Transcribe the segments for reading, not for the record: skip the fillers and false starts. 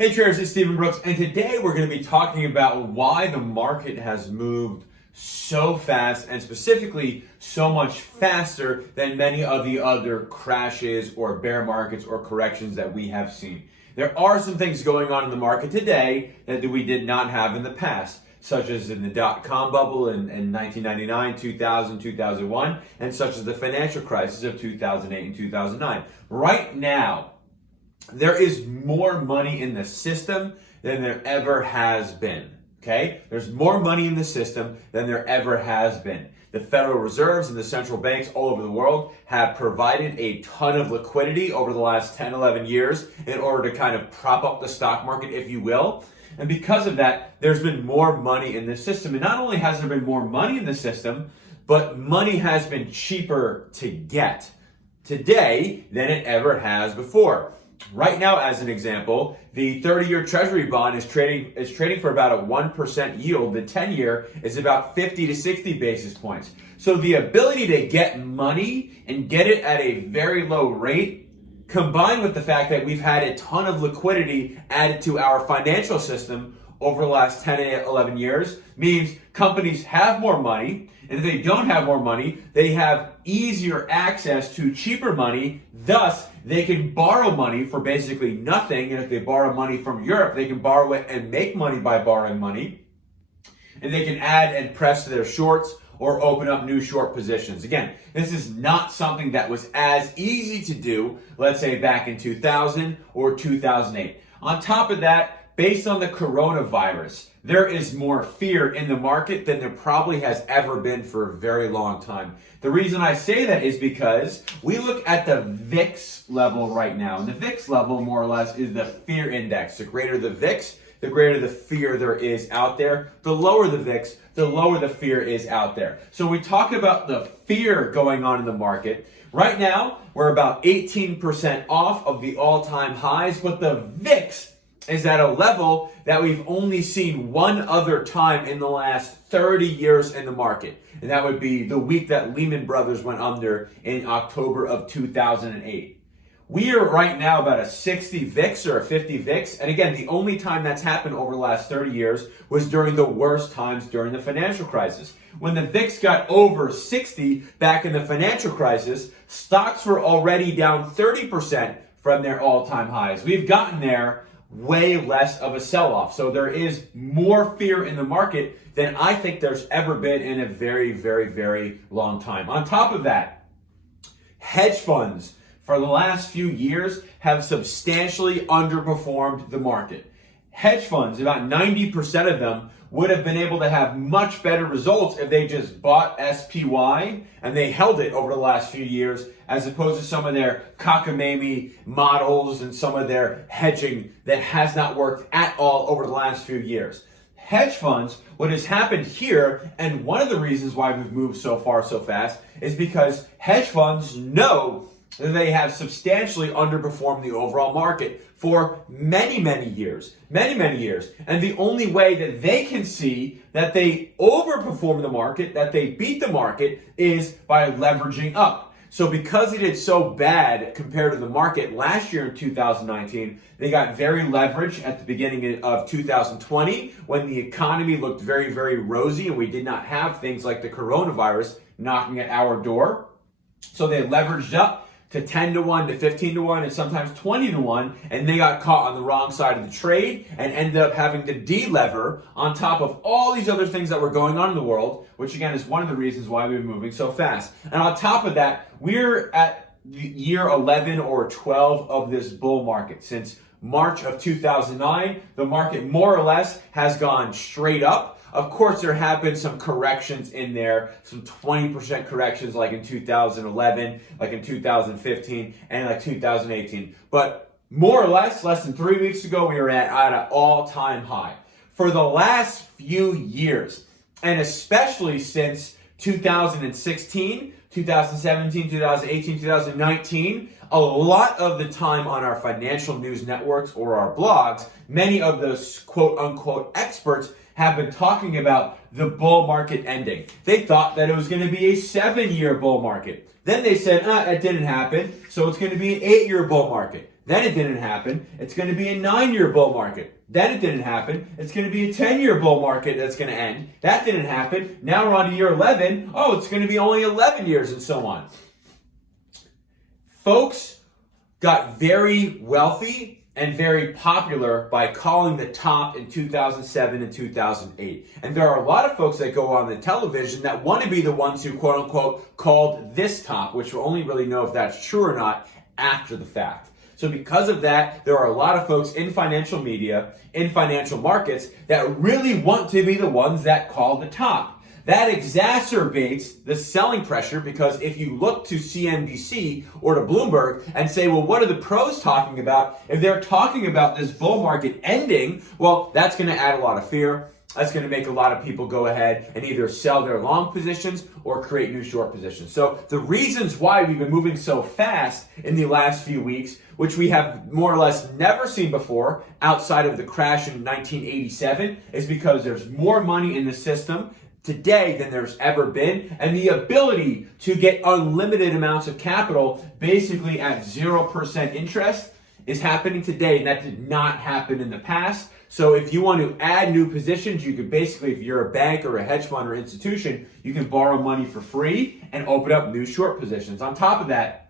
Hey traders, it's Stephen Brooks, and today we're going to be talking about why the market has moved so fast, and specifically so much faster than many of the other crashes or bear markets or corrections that we have seen. There are some things going on in the market today that we did not have in the past, such as in the dot-com bubble in 1999, 2000, 2001, and such as the financial crisis of 2008 and 2009. Right now, there is more money in the system than there ever has been. Okay? There's more money in the system than there ever has been. The Federal Reserves and the central banks all over the world have provided a ton of liquidity over the last 10, 11 years in order to kind of prop up the stock market, if you will. And because of that, there's been more money in the system. And not only has there been more money in the system, but money has been cheaper to get today than it ever has before. Right now, as an example, the 30-year Treasury bond is trading for about a 1% yield. The 10-year is about 50 to 60 basis points. So the ability to get money and get it at a very low rate, combined with the fact that we've had a ton of liquidity added to our financial system over the last 10 and 11 years, means companies have more money. And if they don't have more money, they have easier access to cheaper money. Thus, they can borrow money for basically nothing. And if they borrow money from Europe, they can borrow it and make money by borrowing money. And they can add and press to their shorts or open up new short positions. Again, this is not something that was as easy to do, let's say back in 2000 or 2008. On top of that, based on the coronavirus, there is more fear in the market than there probably has ever been for a very long time. The reason I say that is because we look at the VIX level right now. And the VIX level, more or less, is the fear index. The greater the VIX, the greater the fear there is out there. The lower the VIX, the lower the fear is out there. So we talk about the fear going on in the market. Right now, we're about 18% off of the all-time highs, but the VIX is at a level that we've only seen one other time in the last 30 years in the market. And that would be the week that Lehman Brothers went under in October of 2008. We are right now about a 60 VIX or a 50 VIX. And again, the only time that's happened over the last 30 years was during the worst times during the financial crisis. When the VIX got over 60 back in the financial crisis, stocks were already down 30% from their all-time highs. We've gotten there way less of a sell-off. So there is more fear in the market than I think there's ever been in a very, very, very long time. On top of that, hedge funds for the last few years have substantially underperformed the market. Hedge funds, about 90% of them, would have been able to have much better results if they just bought SPY and they held it over the last few years, as opposed to some of their cockamamie models and some of their hedging that has not worked at all over the last few years. Hedge funds, what has happened here, and one of the reasons why we've moved so far so fast, is because hedge funds know that they have substantially underperformed the overall market for many, many years. And the only way that they can see that they overperform the market, that they beat the market, is by leveraging up. So because they did so bad compared to the market last year in 2019, they got very leveraged at the beginning of 2020 when the economy looked very, very rosy and we did not have things like the coronavirus knocking at our door. So they leveraged up to 10 to 1 to 15 to 1 and sometimes 20 to 1, and they got caught on the wrong side of the trade and ended up having to de-lever on top of all these other things that were going on in the world, which again is one of the reasons why we've been moving so fast. And on top of that, we're at year 11 or 12 of this bull market. Since March of 2009, the market more or less has gone straight up. Of course, there have been some corrections in there, some 20% corrections like in 2011, like in 2015, and like 2018. But more or less than 3 weeks ago, we were at an all-time high. For the last few years, and especially since 2016, 2017, 2018, 2019, a lot of the time on our financial news networks or our blogs, many of those quote-unquote experts have been talking about the bull market ending. They thought that it was going to be a 7-year bull market. Then they said, it didn't happen, so it's going to be an 8-year bull market. Then it didn't happen. It's going to be a 9-year bull market. Then it didn't happen. It's going to be a 10-year bull market that's going to end. That didn't happen. Now we're on to year 11. Oh, it's going to be only 11 years and so on. Folks got very wealthy and very popular by calling the top in 2007 and 2008. And there are a lot of folks that go on the television that want to be the ones who, quote unquote, called this top, which we'll only really know if that's true or not after the fact. So because of that, there are a lot of folks in financial media, in financial markets, that really want to be the ones that call the top. That exacerbates the selling pressure, because if you look to CNBC or to Bloomberg and say, well, what are the pros talking about? If they're talking about this bull market ending, well, that's going to add a lot of fear. That's going to make a lot of people go ahead and either sell their long positions or create new short positions. So the reasons why we've been moving so fast in the last few weeks, which we have more or less never seen before outside of the crash in 1987, is because there's more money in the system today than there's ever been, and the ability to get unlimited amounts of capital basically at 0% interest is happening today, and that did not happen in the past. So if you want to add new positions, you could basically, if you're a bank or a hedge fund or institution, you can borrow money for free and open up new short positions. On top of that,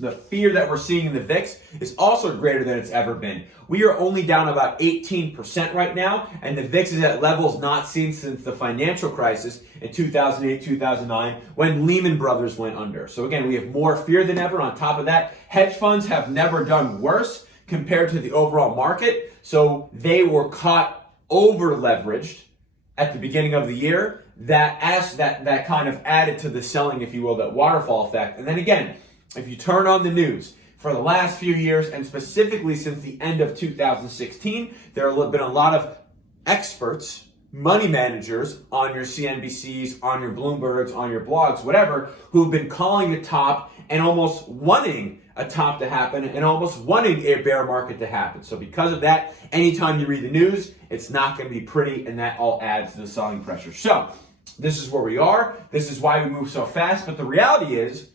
the fear that we're seeing in the VIX is also greater than it's ever been. We are only down about 18% right now, and the VIX is at levels not seen since the financial crisis in 2008, 2009, when Lehman Brothers went under. So again, we have more fear than ever. On top of that, hedge funds have never done worse compared to the overall market. So they were caught over leveraged at the beginning of the year. That kind of added to the selling, if you will, that waterfall effect. And then again, if you turn on the news for the last few years, and specifically since the end of 2016, there have been a lot of experts, money managers on your CNBCs, on your Bloombergs, on your blogs, whatever, who've been calling the top and almost wanting a top to happen and almost wanting a bear market to happen. So because of that, anytime you read the news, it's not going to be pretty, and that all adds to the selling pressure. So this is where we are. This is why we move so fast. But the reality is,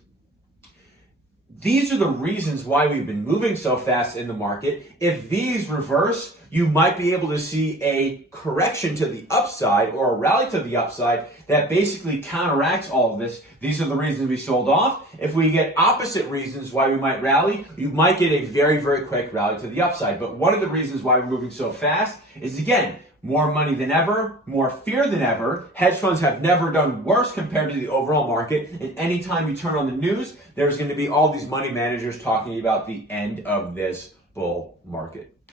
these are the reasons why we've been moving so fast in the market. If these reverse, you might be able to see a correction to the upside or a rally to the upside that basically counteracts all of this. These are the reasons we sold off. If we get opposite reasons why we might rally, you might get a very, very quick rally to the upside. But one of the reasons why we're moving so fast is, again, more money than ever, more fear than ever. Hedge funds have never done worse compared to the overall market. And anytime you turn on the news, there's going to be all these money managers talking about the end of this bull market.